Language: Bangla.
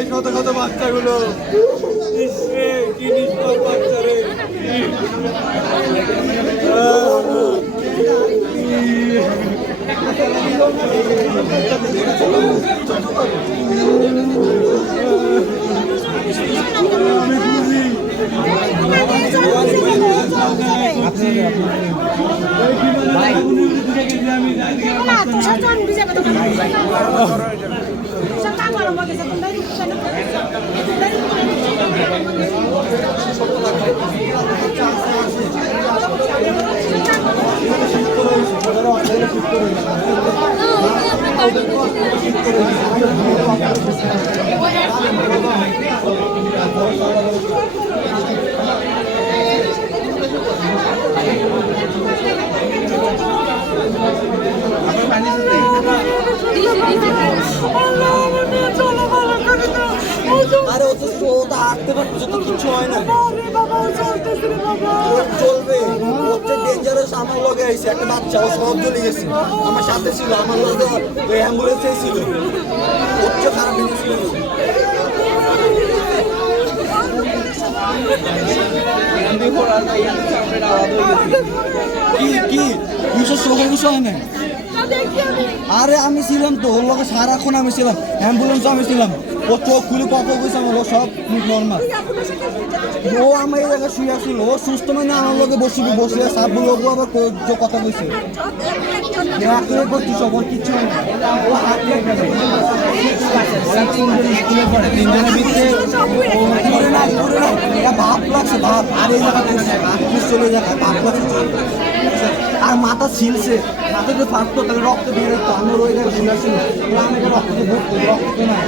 ভাই কত কত বাচ্চাগুলো কি নিষ্পাপ বাচ্চা রে আরে ও তো হাঁটতে পারছে তো কিছু হয় না চলবে হচ্ছে ডেঞ্জারাস আমার লগে আইছে একটা বাচ্চা ও সব চলে গেছে আমার সাথে ছিল আমার লগে ওই অ্যাম্বুলেন্সে ছিল হচ্ছে খারাপ ছিল কি কি চোখের বিষয় হয় না আরে আমি ছিলাম তো ওর লোক সারাক্ষণ আমি ছিলাম অ্যাম্বুলেন্স আমি ছিলাম ও চোখ খুলে কথা বলছে আমার সব নর্মাল ও আমার এই জায়গায় শুয়ে আসছিল ও সুস্থ মানে আমার লোকে বসে সাপ বলে ওগু আবার কথা বলছে করছি সব ওর কিচ্ছু হয় না ও হাত ভাব লাগছে ভাব আর এই জায়গা চলে যাবে ভাব লাগছে আর মাথা ছিলছে মাথাতে ফাটতো তাহলে রক্ত বের হতো আমার ওই জায়গায় শুয়ে ছিল আমি রক্ত ভর্তি রক্ত না